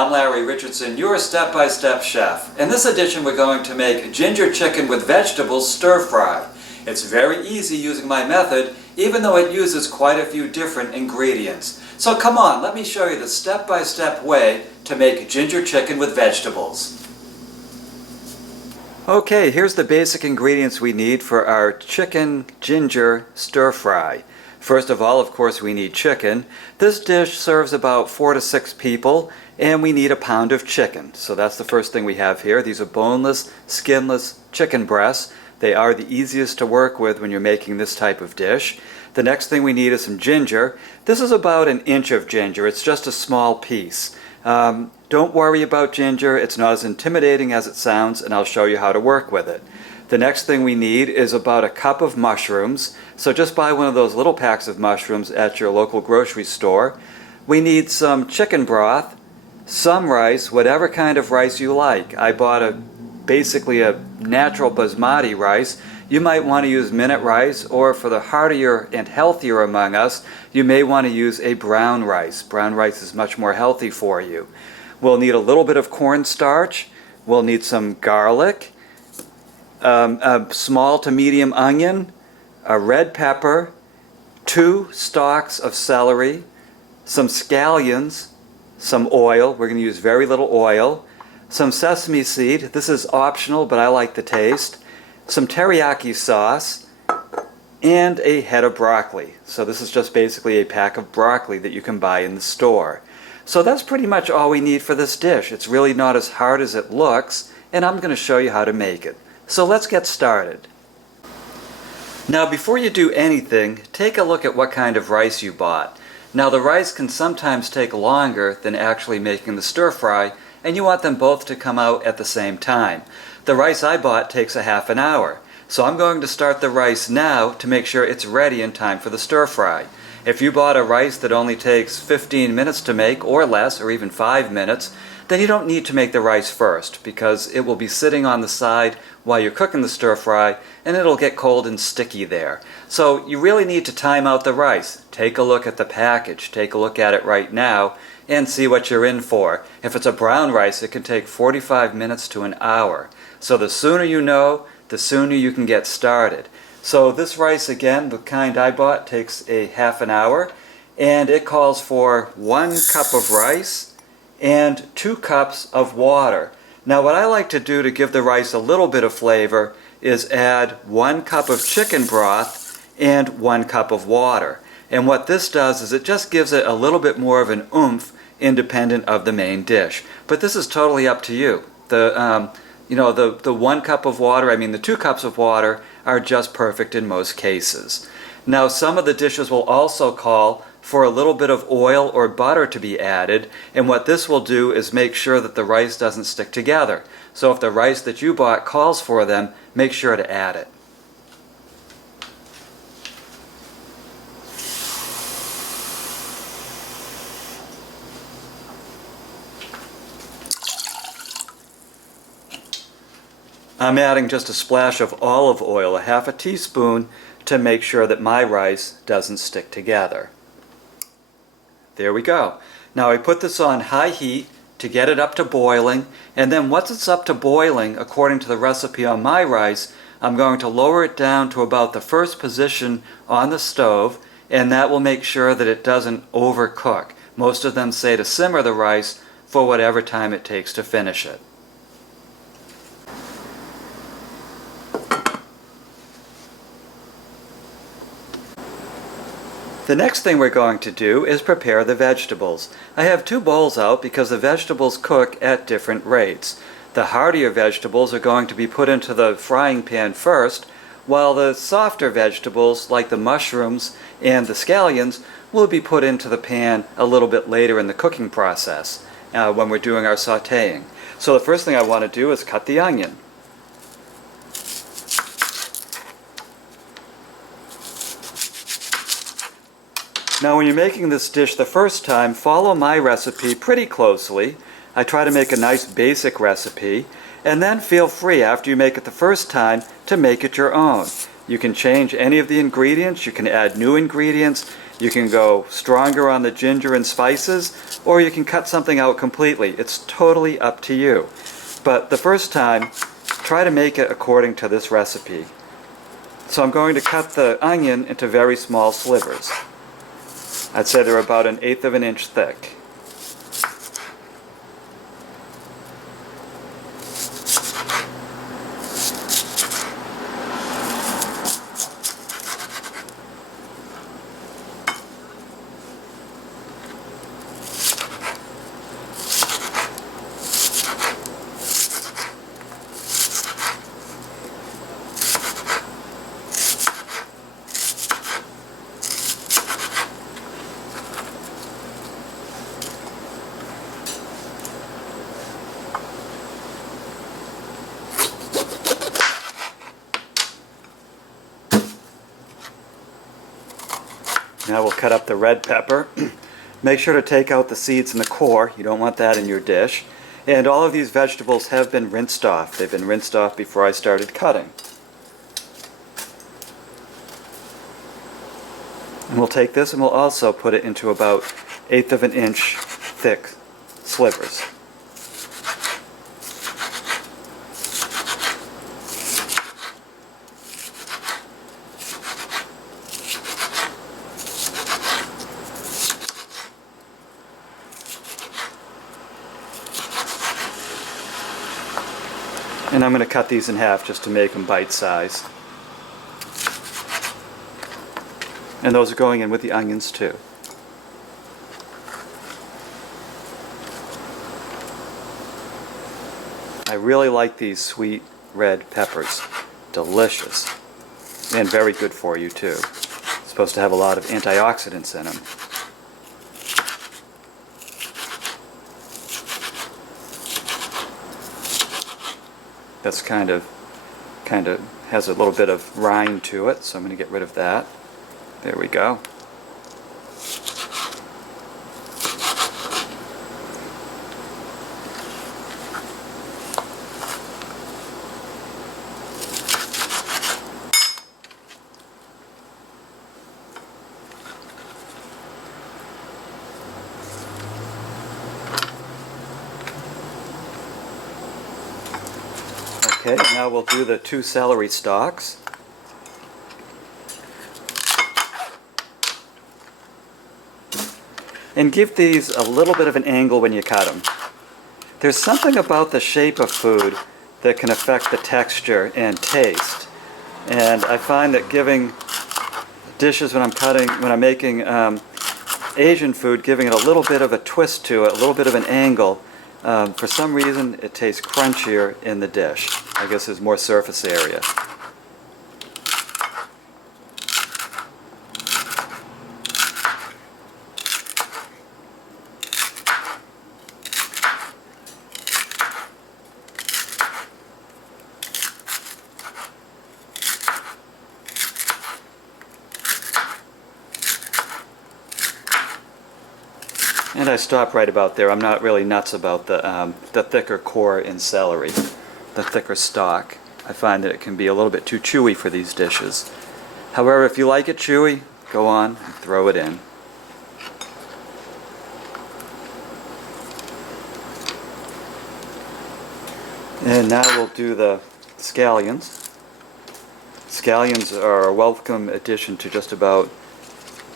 I'm Larry Richardson, your step-by-step chef. In this edition we're going to make ginger chicken with vegetables stir-fry. It's very easy using my method, even though it uses quite a few different ingredients. So come on, let me show you the step-by-step way to make ginger chicken with vegetables. Okay, here's the basic ingredients we need for our chicken ginger stir-fry. First of all, of course, we need chicken. This dish serves about 4 to 6 people, and we need a pound of chicken. So that's the first thing we have here. These are boneless, skinless chicken breasts. They are the easiest to work with when you're making this type of dish. The next thing we need is some ginger. This is about an inch of ginger. It's just a small piece. Don't worry about ginger. It's not as intimidating as it sounds, and I'll show you how to work with it. The next thing we need is about a cup of mushrooms. So just buy one of those little packs of mushrooms at your local grocery store. We need some chicken broth, some rice, whatever kind of rice you like. I bought basically a natural basmati rice. You might want to use minute rice, or for the heartier and healthier among us, you may want to use a brown rice. Brown rice is much more healthy for you. We'll need a little bit of cornstarch. We'll need some garlic, a small to medium onion, a red pepper, 2 stalks of celery, some scallions, some oil. We're going to use very little oil, some sesame seed. This is optional, but I like the taste. Some teriyaki sauce, and a head of broccoli. So this is just basically a pack of broccoli that you can buy in the store. So that's pretty much all we need for this dish. It's really not as hard as it looks, and I'm going to show you how to make it. So let's get started. Now before you do anything, take a look at what kind of rice you bought. Now the rice can sometimes take longer than actually making the stir fry, and you want them both to come out at the same time. The rice I bought takes a half an hour, so I'm going to start the rice now to make sure it's ready in time for the stir fry. If you bought a rice that only takes 15 minutes to make, or less, or even 5 minutes, then you don't need to make the rice first, because it will be sitting on the side while you're cooking the stir fry, and it'll get cold and sticky there. So you really need to time out the rice. Take a look at the package, take a look at it right now, and see what you're in for. If it's a brown rice, it can take 45 minutes to an hour. So the sooner you know, the sooner you can get started. So this rice, again, the kind I bought, takes a half an hour, and it calls for 1 cup of rice and 2 cups of water. Now what I like to do to give the rice a little bit of flavor is add 1 cup of chicken broth and 1 cup of water. And what this does is it just gives it a little bit more of an oomph independent of the main dish. But this is totally up to you. The 1 cup of water, the 2 cups of water are just perfect in most cases. Now some of the dishes will also call for a little bit of oil or butter to be added, and what this will do is make sure that the rice doesn't stick together. So if the rice that you bought calls for them, make sure to add it. I'm adding just a splash of olive oil, a half a teaspoon, to make sure that my rice doesn't stick together. There we go. Now I put this on high heat to get it up to boiling, and then once it's up to boiling, according to the recipe on my rice, I'm going to lower it down to about the first position on the stove, and that will make sure that it doesn't overcook. Most of them say to simmer the rice for whatever time it takes to finish it. The next thing we're going to do is prepare the vegetables. I have 2 bowls out because the vegetables cook at different rates. The heartier vegetables are going to be put into the frying pan first, while the softer vegetables, like the mushrooms and the scallions, will be put into the pan a little bit later in the cooking process when we're doing our sautéing. So the first thing I want to do is cut the onion. Now when you're making this dish the first time, follow my recipe pretty closely. I try to make a nice basic recipe, and then feel free after you make it the first time to make it your own. You can change any of the ingredients, you can add new ingredients, you can go stronger on the ginger and spices, or you can cut something out completely. It's totally up to you. But the first time, try to make it according to this recipe. So I'm going to cut the onion into very small slivers. I'd say they're about 1/8 of an inch thick. Now we'll cut up the red pepper. Make sure to take out the seeds and the core. You don't want that in your dish. And all of these vegetables have been rinsed off. They've been rinsed off before I started cutting. And we'll take this and we'll also put it into about 1/8 of an inch thick slivers. And I'm going to cut these in half just to make them bite-sized. And those are going in with the onions too. I really like these sweet red peppers. Delicious. And very good for you too. It's supposed to have a lot of antioxidants in them. That's kind of has a little bit of rind to it, so I'm going to get rid of that. There we go. Okay, now we'll do the 2 celery stalks. And give these a little bit of an angle when you cut them. There's something about the shape of food that can affect the texture and taste. And I find that giving dishes when I'm making Asian food, giving it a little bit of a twist to it, a little bit of an angle, for some reason it tastes crunchier in the dish. I guess there's more surface area. And I stop right about there. I'm not really nuts about the thicker core in celery, the thicker stalk. I find that it can be a little bit too chewy for these dishes. However, if you like it chewy, go on and throw it in. And now we'll do the scallions. Scallions are a welcome addition to just about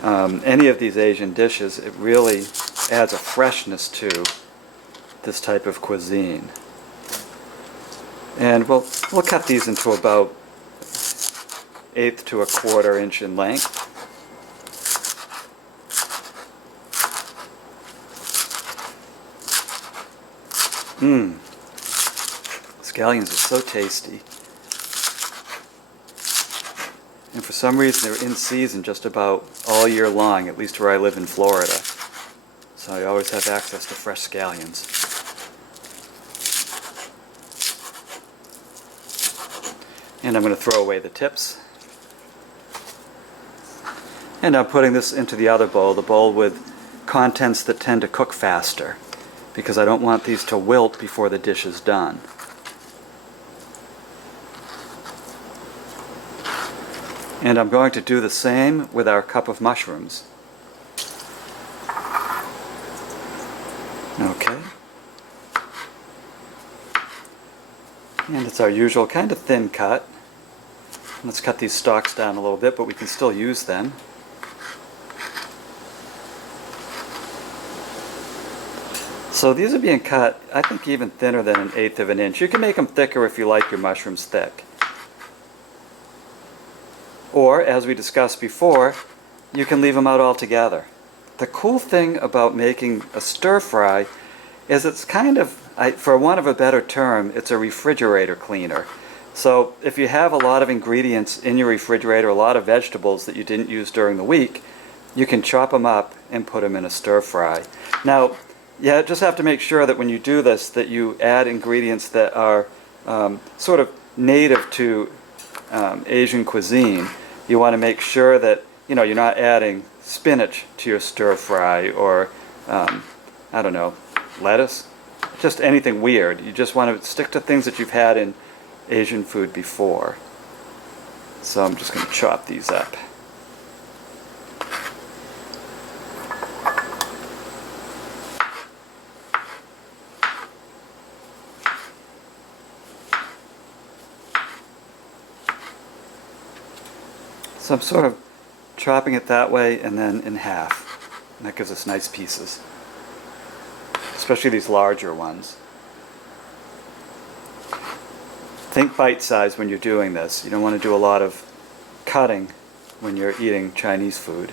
any of these Asian dishes. It really adds a freshness to this type of cuisine. And we'll cut these into about 1/8 to 1/4 inch in length. Scallions are so tasty. And for some reason they're in season just about all year long, at least where I live in Florida. So I always have access to fresh scallions. And I'm going to throw away the tips. And I'm putting this into the other bowl, the bowl with contents that tend to cook faster, because I don't want these to wilt before the dish is done. And I'm going to do the same with our cup of mushrooms. Okay. And it's our usual kind of thin cut. Let's cut these stalks down a little bit, but we can still use them. So these are being cut, I think, even thinner than 1/8 of an inch. You can make them thicker if you like your mushrooms thick. Or, as we discussed before, you can leave them out altogether. The cool thing about making a stir fry is it's kind of, for want of a better term, it's a refrigerator cleaner. So if you have a lot of ingredients in your refrigerator, a lot of vegetables that you didn't use during the week, you can chop them up and put them in a stir fry. Now, you just have to make sure that when you do this that you add ingredients that are sort of native to Asian cuisine. You want to make sure that you're not adding spinach to your stir fry or I don't know, lettuce, just anything weird. You just want to stick to things that you've had in Asian food before. So I'm just going to chop these up. So I'm sort of chopping it that way and then in half. And that gives us nice pieces. Especially these larger ones. Think bite-sized when you're doing this. You don't want to do a lot of cutting when you're eating Chinese food.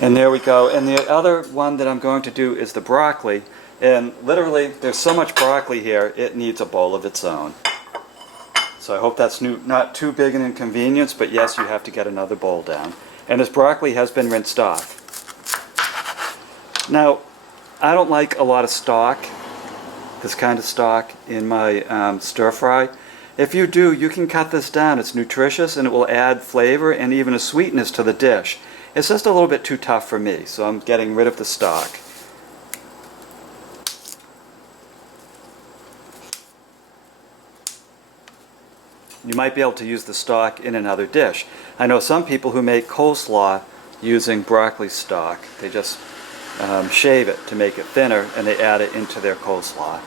And there we go. And the other one that I'm going to do is the broccoli. And literally, there's so much broccoli here, it needs a bowl of its own. So I hope that's not too big an inconvenience, but yes, you have to get another bowl down. And this broccoli has been rinsed off. Now, I don't like a lot of stock, this kind of stock, in my stir fry. If you do, you can cut this down. It's nutritious and it will add flavor and even a sweetness to the dish. It's just a little bit too tough for me, so I'm getting rid of the stock. You might be able to use the stock in another dish. I know some people who make coleslaw using broccoli stock. They just shave it to make it thinner and they add it into their coleslaw.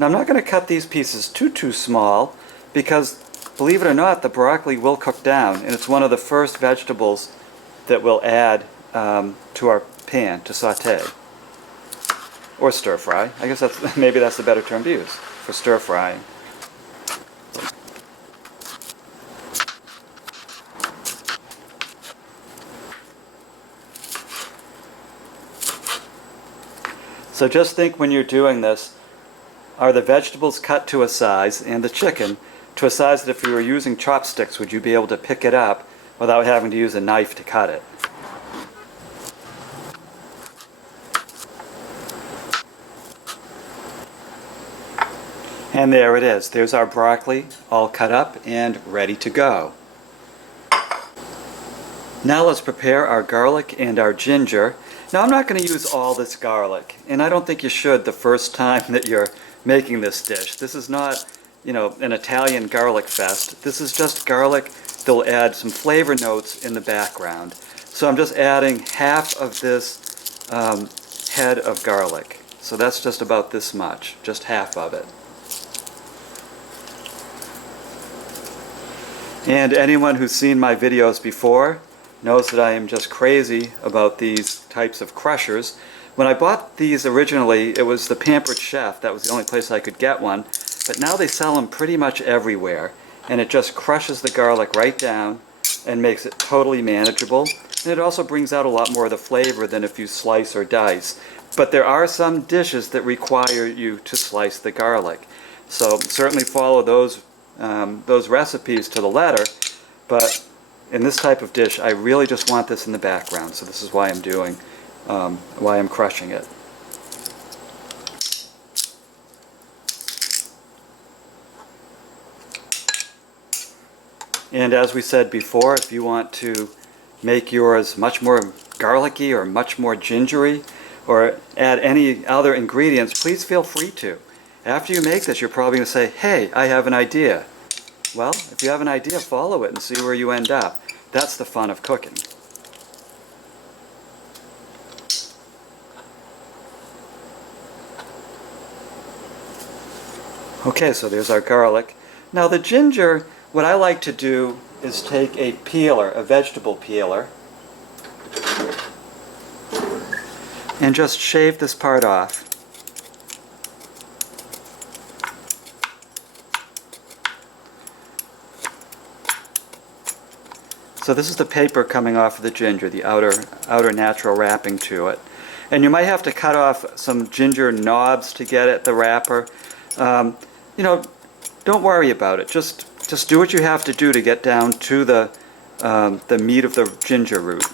Now I'm not going to cut these pieces too small because, believe it or not, the broccoli will cook down, and it's one of the first vegetables that we'll add to our pan to saute or stir fry. I guess maybe that's the better term to use for stir frying. So just think when you're doing this, are the vegetables cut to a size, and the chicken to a size that if you were using chopsticks, would you be able to pick it up without having to use a knife to cut it? And there it is. There's our broccoli all cut up and ready to go. Now let's prepare our garlic and our ginger. Now I'm not going to use all this garlic, and I don't think you should the first time that you're making this dish. This is not, an Italian garlic fest. This is just garlic that'll add some flavor notes in the background. So I'm just adding half of this head of garlic. So that's just about this much, just half of it. And anyone who's seen my videos before knows that I am just crazy about these types of crushers. When I bought these originally, it was the Pampered Chef. That was the only place I could get one. But now they sell them pretty much everywhere. And it just crushes the garlic right down and makes it totally manageable. And it also brings out a lot more of the flavor than if you slice or dice. But there are some dishes that require you to slice the garlic. So certainly follow those recipes to the letter. But in this type of dish, I really just want this in the background. So this is why I'm crushing it. And as we said before, if you want to make yours much more garlicky or much more gingery, or add any other ingredients, please feel free to. After you make this, you're probably going to say, hey, I have an idea. Well, if you have an idea, follow it and see where you end up. That's the fun of cooking. Okay, so there's our garlic. Now the ginger, what I like to do is take a peeler, a vegetable peeler, and just shave this part off. So this is the paper coming off of the ginger, the outer natural wrapping to it. And you might have to cut off some ginger knobs to get at the wrapper. You know, don't worry about it. Just do what you have to do to get down to the meat of the ginger root.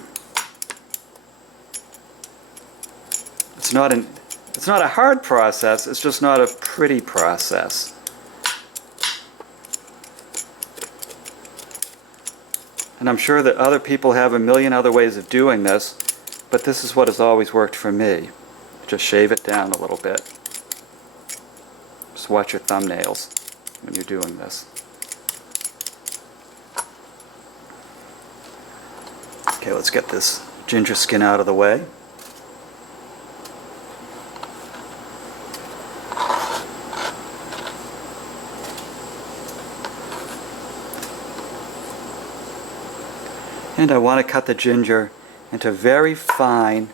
It's not a hard process, it's just not a pretty process. And I'm sure that other people have a million other ways of doing this, but this is what has always worked for me. Just shave it down a little bit. Just watch your thumbnails when you're doing this. Okay, let's get this ginger skin out of the way. And I want to cut the ginger into very fine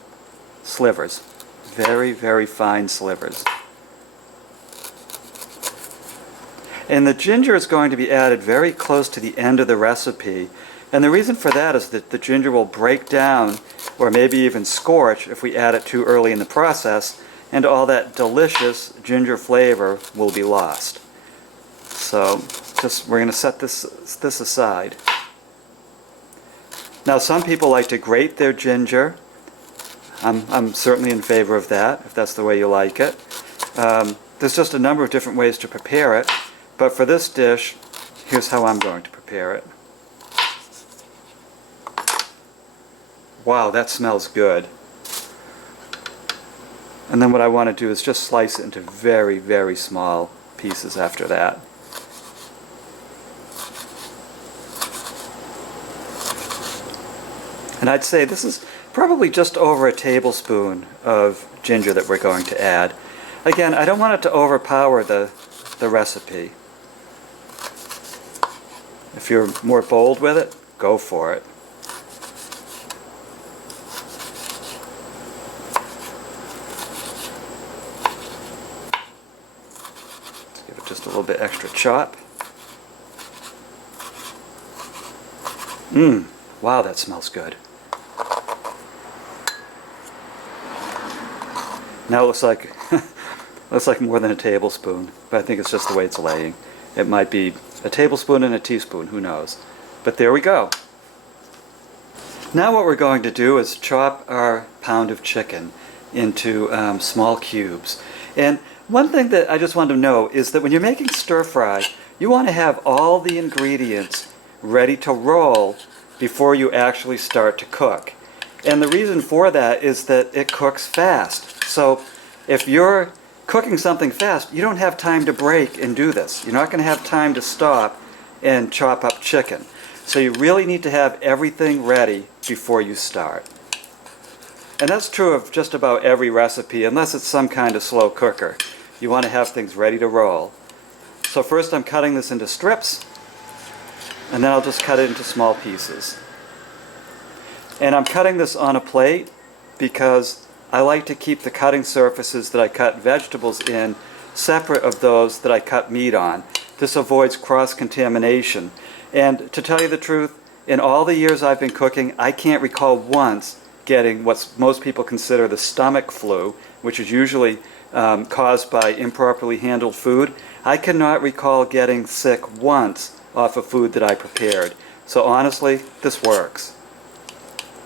slivers. Very, very fine slivers. And the ginger is going to be added very close to the end of the recipe. And the reason for that is that the ginger will break down or maybe even scorch if we add it too early in the process, and all that delicious ginger flavor will be lost. So we're going to set this aside. Now some people like to grate their ginger. I'm certainly in favor of that, if that's the way you like it. There's just a number of different ways to prepare it, but for this dish, here's how I'm going to prepare it. Wow, that smells good. And then what I want to do is just slice it into very, very small pieces after that. And I'd say this is probably just over a tablespoon of ginger that we're going to add. Again, I don't want it to overpower the recipe. If you're more bold with it, go for it. Let's give it just a little bit extra chop. Wow, that smells good. Now it looks like more than a tablespoon, but I think it's just the way it's laying. It might be a tablespoon and a teaspoon, who knows. But there we go. Now what we're going to do is chop our pound of chicken into small cubes. And one thing that I just want to know is that when you're making stir fry, you want to have all the ingredients ready to roll before you actually start to cook. And the reason for that is that it cooks fast. So if you're cooking something fast, you don't have time to break and do this. You're not going to have time to stop and chop up chicken. So you really need to have everything ready before you start. And that's true of just about every recipe, unless it's some kind of slow cooker. You want to have things ready to roll. So first I'm cutting this into strips, and then I'll just cut it into small pieces. And I'm cutting this on a plate because I like to keep the cutting surfaces that I cut vegetables in separate of those that I cut meat on. This avoids cross-contamination. And to tell you the truth, in all the years I've been cooking, I can't recall once getting what most people consider the stomach flu, which is usually caused by improperly handled food. I cannot recall getting sick once off of food that I prepared. So honestly, this works.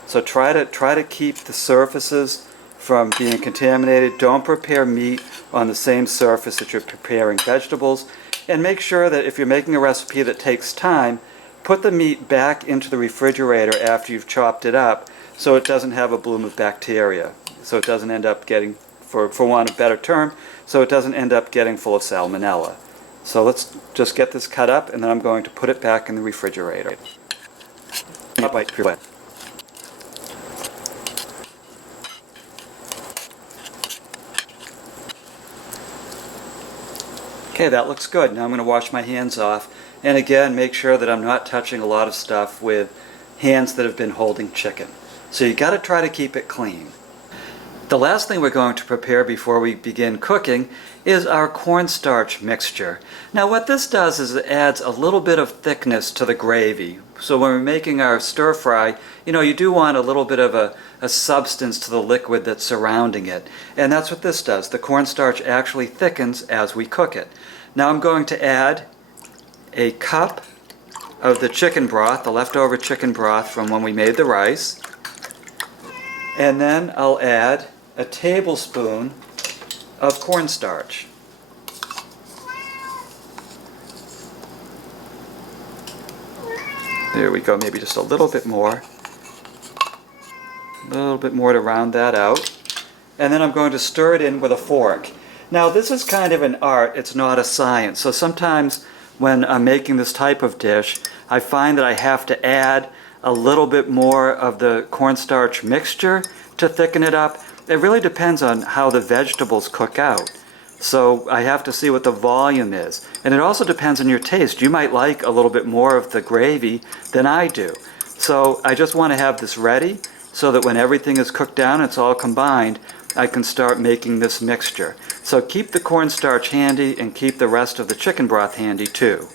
So try to keep the surfaces from being contaminated. Don't prepare meat on the same surface that you're preparing vegetables. And make sure that if you're making a recipe that takes time, put the meat back into the refrigerator after you've chopped it up so it doesn't have a bloom of bacteria. So it doesn't end up getting, for want of a better term, so it doesn't end up getting full of salmonella. So let's just get this cut up, and then I'm going to put it back in the refrigerator. Okay, that looks good. Now I'm going to wash my hands off. And again, make sure that I'm not touching a lot of stuff with hands that have been holding chicken. So you got to try to keep it clean. The last thing we're going to prepare before we begin cooking is our cornstarch mixture. Now what this does is it adds a little bit of thickness to the gravy. So when we're making our stir fry, you do want a little bit of a substance to the liquid that's surrounding it. And that's what this does. The cornstarch actually thickens as we cook it. Now I'm going to add a cup of the chicken broth, the leftover chicken broth from when we made the rice. And then I'll add a tablespoon of cornstarch. There we go, maybe just a little bit more. A little bit more to round that out. And then I'm going to stir it in with a fork. Now this is kind of an art, it's not a science. So sometimes when I'm making this type of dish, I find that I have to add a little bit more of the cornstarch mixture to thicken it up. It really depends on how the vegetables cook out. So I have to see what the volume is. And it also depends on your taste. You might like a little bit more of the gravy than I do. So I just want to have this ready so that when everything is cooked down, it's all combined, I can start making this mixture. So keep the cornstarch handy and keep the rest of the chicken broth handy too.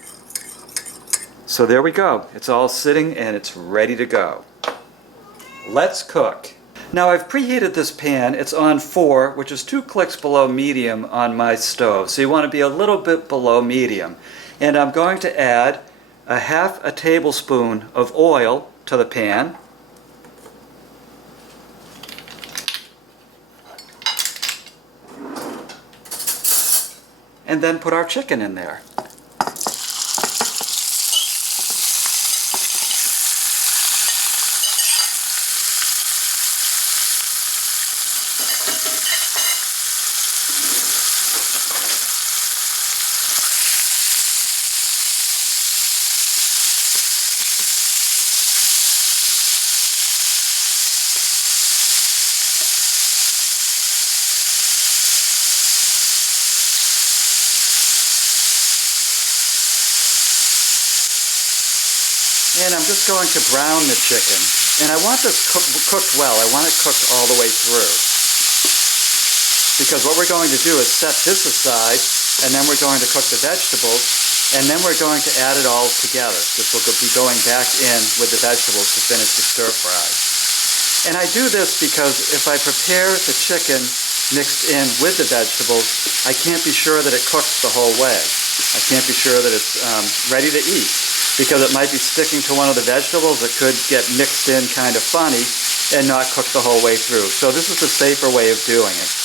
So there we go. It's all sitting and it's ready to go. Let's cook. Now I've preheated this pan. It's on 4, which is 2 clicks below medium on my stove. So you want to be a little bit below medium. And I'm going to add a 1/2 tablespoon of oil to the pan. And then put our chicken in there. And I'm just going to brown the chicken. And I want this cooked well. I want it cooked all the way through. Because what we're going to do is set this aside, and then we're going to cook the vegetables, and then we're going to add it all together. This will be going back in with the vegetables to finish the stir fry. And I do this because if I prepare the chicken mixed in with the vegetables, I can't be sure that it cooks the whole way. I can't be sure that it's ready to eat, because it might be sticking to one of the vegetables. It could get mixed in kind of funny and not cook the whole way through. So this is the safer way of doing it.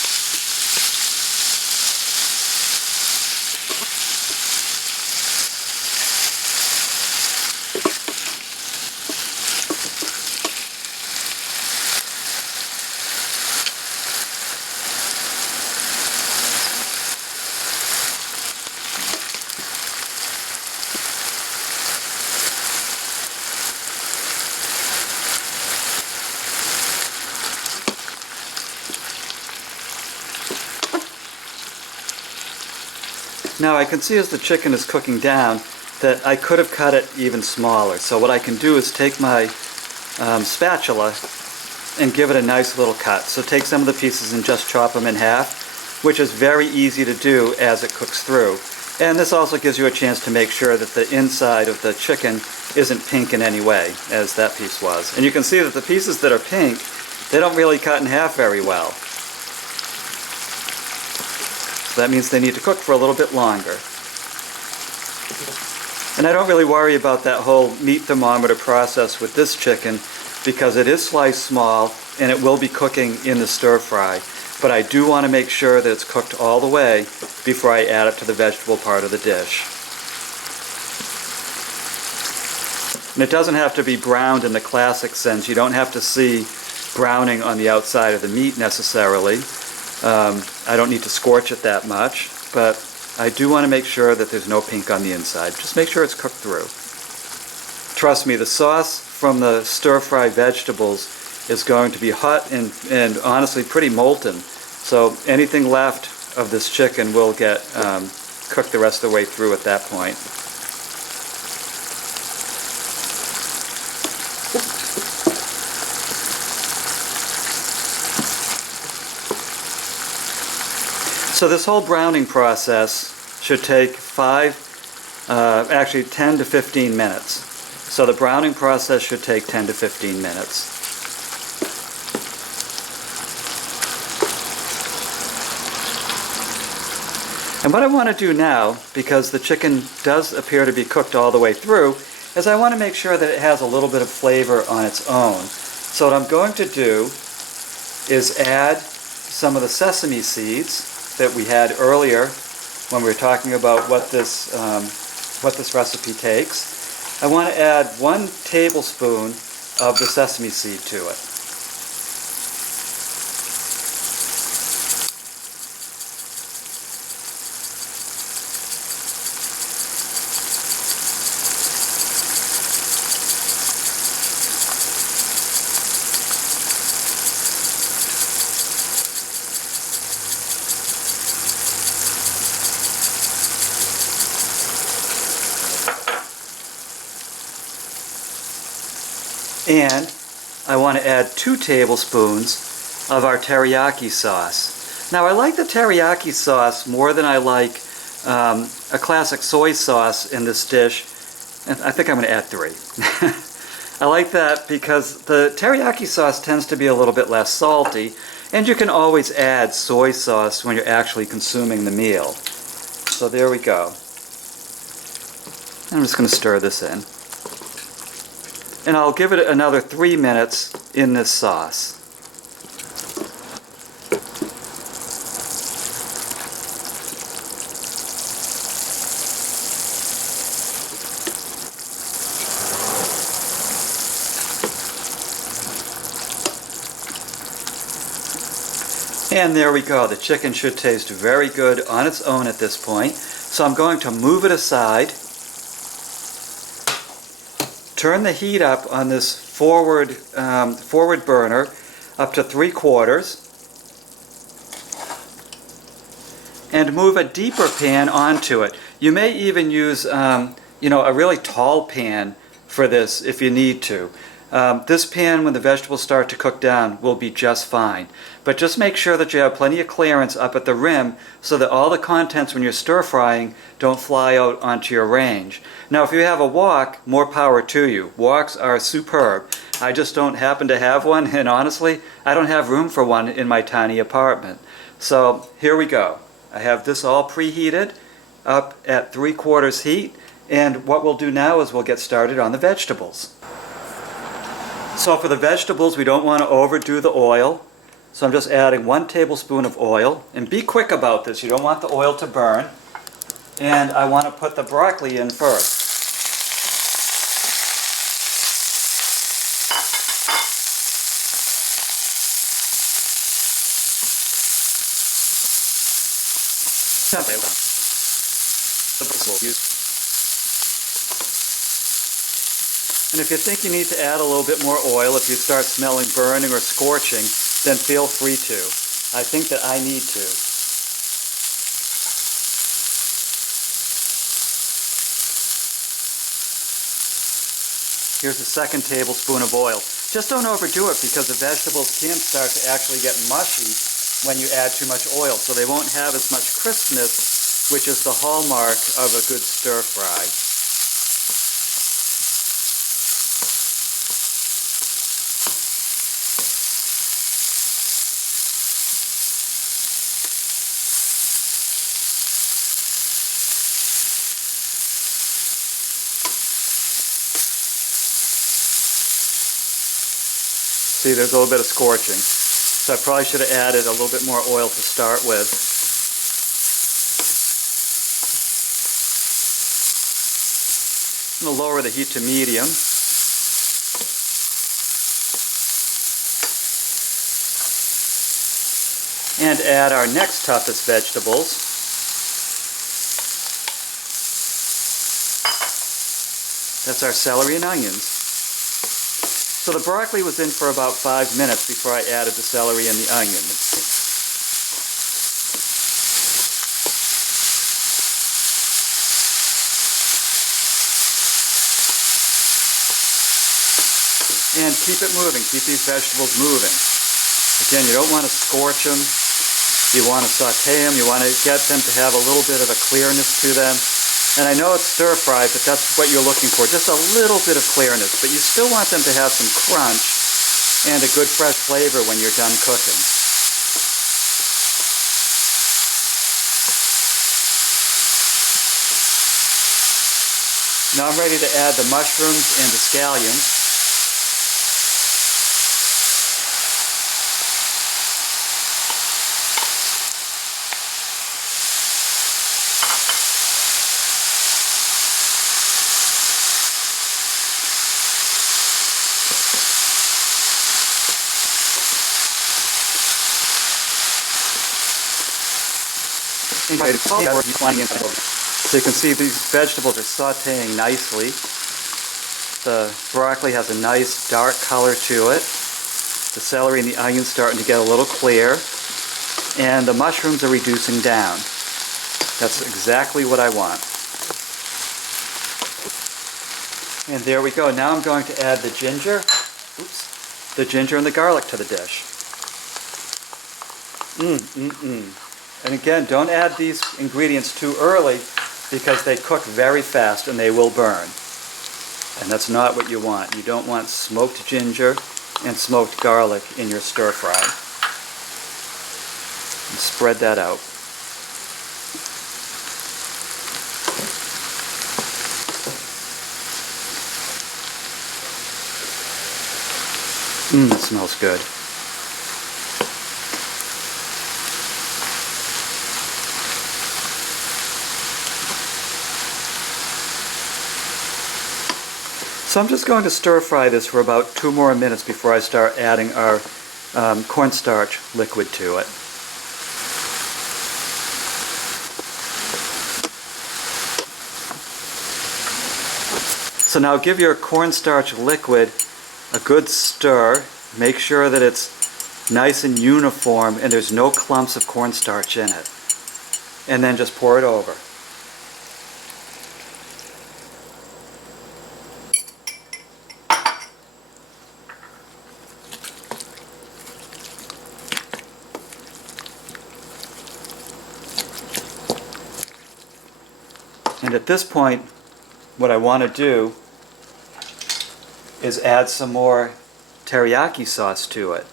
Now I can see as the chicken is cooking down that I could have cut it even smaller. So what I can do is take my spatula and give it a nice little cut. So take some of the pieces and just chop them in half, which is very easy to do as it cooks through. And this also gives you a chance to make sure that the inside of the chicken isn't pink in any way, as that piece was. And you can see that the pieces that are pink, they don't really cut in half very well. So that means they need to cook for a little bit longer. And I don't really worry about that whole meat thermometer process with this chicken because it is sliced small and it will be cooking in the stir fry. But I do want to make sure that it's cooked all the way before I add it to the vegetable part of the dish. And it doesn't have to be browned in the classic sense. You don't have to see browning on the outside of the meat necessarily. I don't need to scorch it that much, but I do want to make sure that there's no pink on the inside. Just make sure it's cooked through. Trust me, the sauce from the stir-fry vegetables is going to be hot and honestly pretty molten. So anything left of this chicken will get cooked the rest of the way through at that point. So this whole browning process should take 10 to 15 minutes. So the browning process should take 10 to 15 minutes. And what I want to do now, because the chicken does appear to be cooked all the way through, is I want to make sure that it has a little bit of flavor on its own. So what I'm going to do is add some of the sesame seeds that we had earlier when we were talking about what this recipe takes. I want to add 1 tablespoon of the sesame seed to it. And I want to add 2 tablespoons of our teriyaki sauce. Now I like the teriyaki sauce more than I like a classic soy sauce in this dish. And I think I'm going to add 3. I like that because the teriyaki sauce tends to be a little bit less salty, and you can always add soy sauce when you're actually consuming the meal. So there we go. I'm just going to stir this in. And I'll give it another 3 minutes in this sauce. And there we go. The chicken should taste very good on its own at this point. So I'm going to move it aside. Turn the heat up on this forward burner up to 3/4 and move a deeper pan onto it. You may even use a really tall pan for this if you need to. This pan, when the vegetables start to cook down, will be just fine. But just make sure that you have plenty of clearance up at the rim so that all the contents when you're stir frying don't fly out onto your range. Now if you have a wok, more power to you. Woks are superb. I just don't happen to have one, and honestly, I don't have room for one in my tiny apartment. So here we go. I have this all preheated up at 3/4 heat, and what we'll do now is we'll get started on the vegetables. So for the vegetables, we don't want to overdo the oil. So I'm just adding 1 tablespoon of oil. And be quick about this. You don't want the oil to burn. And I want to put the broccoli in first. And if you think you need to add a little bit more oil, if you start smelling burning or scorching, then feel free to. I think that I need to. Here's the 2nd tablespoon of oil. Just don't overdo it because the vegetables can start to actually get mushy when you add too much oil, so they won't have as much crispness, which is the hallmark of a good stir fry. See, there's a little bit of scorching. So I probably should have added a little bit more oil to start with. I'm going to lower the heat to medium. and add our next toughest vegetables. That's our celery and onions. So the broccoli was in for about 5 minutes before I added the celery and the onions. And keep it moving, keep these vegetables moving. Again, you don't want to scorch them, you want to saute them, you want to get them to have a little bit of a clearness to them. And I know it's stir-fried, but that's what you're looking for, just a little bit of clearness. But you still want them to have some crunch and a good fresh flavor when you're done cooking. Now I'm ready to add the mushrooms and the scallions. So you can see these vegetables are sauteing nicely. The broccoli has a nice dark color to it. The celery and the onions starting to get a little clear. And the mushrooms are reducing down. That's exactly what I want. And there we go. Now I'm going to add the ginger. The ginger and the garlic to the dish. And again, don't add these ingredients too early because they cook very fast and they will burn. And that's not what you want. You don't want smoked ginger and smoked garlic in your stir fry. And spread that out. It smells good. So I'm just going to stir fry this for about 2 more minutes before I start adding our cornstarch liquid to it. So now give your cornstarch liquid a good stir. Make sure that it's nice and uniform and there's no clumps of cornstarch in it. And then just pour it over. And at this point, what I want to do is add some more teriyaki sauce to it.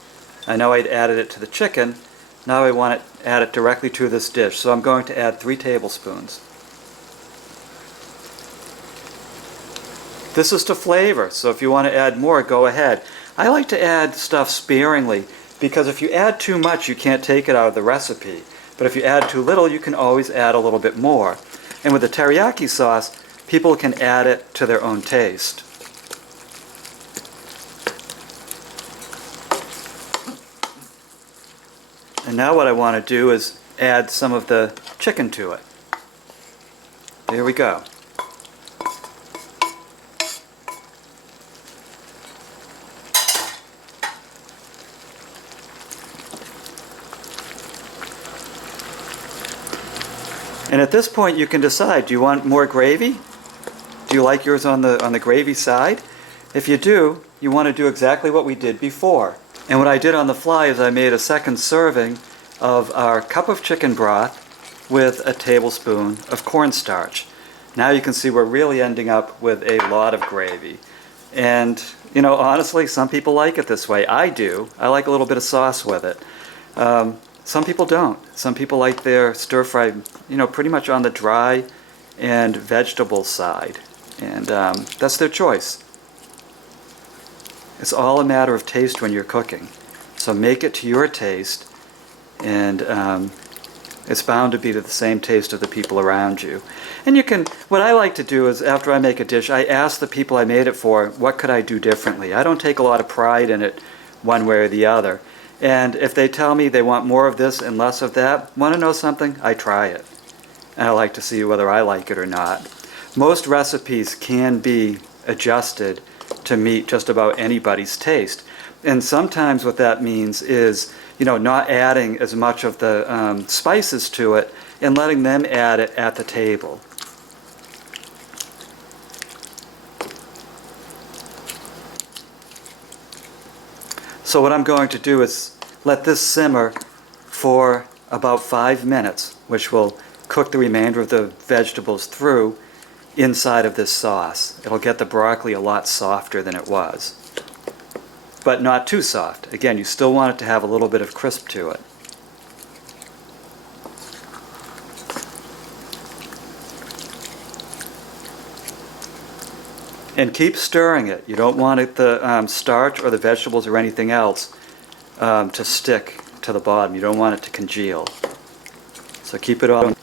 I know I'd added it to the chicken, now I want to add it directly to this dish. So I'm going to add 3 tablespoons. This is to flavor, so if you want to add more, go ahead. I like to add stuff sparingly, because if you add too much, you can't take it out of the recipe. But if you add too little, you can always add a little bit more. And with the teriyaki sauce, people can add it to their own taste. And now what I want to do is add some of the chicken to it. There we go. And at this point you can decide, do you want more gravy? Do you like yours on the gravy side? If you do, you want to do exactly what we did before. And what I did on the fly is I made a second serving of our cup of chicken broth with a tablespoon of cornstarch. Now you can see we're really ending up with a lot of gravy. And, you know, honestly, some people like it this way. I do. I like a little bit of sauce with it. Some people don't. Some people like their stir-fried, you know, pretty much on the dry and vegetable side. And that's their choice. It's all a matter of taste when you're cooking. So make it to your taste, and it's bound to be to the same taste of the people around you. And you can, what I like to do is after I make a dish, I ask the people I made it for, what could I do differently? I don't take a lot of pride in it one way or the other. And if they tell me they want more of this and less of that, want to know something? I try it. And I like to see whether I like it or not. Most recipes can be adjusted to meet just about anybody's taste. And sometimes what that means is, not adding as much of the spices to it and letting them add it at the table. So what I'm going to do is let this simmer for about 5 minutes, which will cook the remainder of the vegetables through inside of this sauce. It'll get the broccoli a lot softer than it was, but not too soft. Again, you still want it to have a little bit of crisp to it. And keep stirring it. You don't want it, the starch or the vegetables or anything else to stick to the bottom. You don't want it to congeal. So keep it on.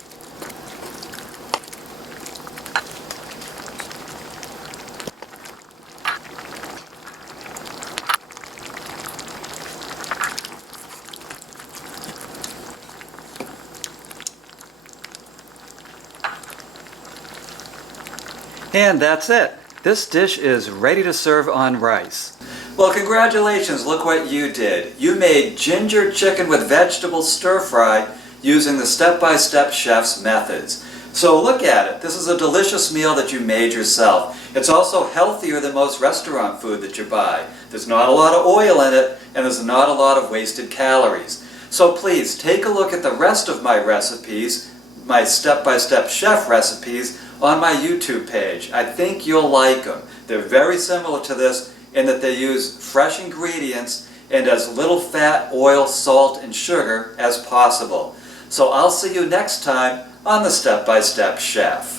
And that's it. This dish is ready to serve on rice. Well, congratulations, look what you did. You made ginger chicken with vegetable stir fry using the step-by-step chef's methods. So look at it. This is a delicious meal that you made yourself. It's also healthier than most restaurant food that you buy. There's not a lot of oil in it, and there's not a lot of wasted calories. So please take a look at the rest of my recipes, my step-by-step chef recipes, on my YouTube page. I think you'll like them. They're very similar to this in that they use fresh ingredients and as little fat, oil, salt, and sugar as possible. So I'll see you next time on the Step by Step Chef.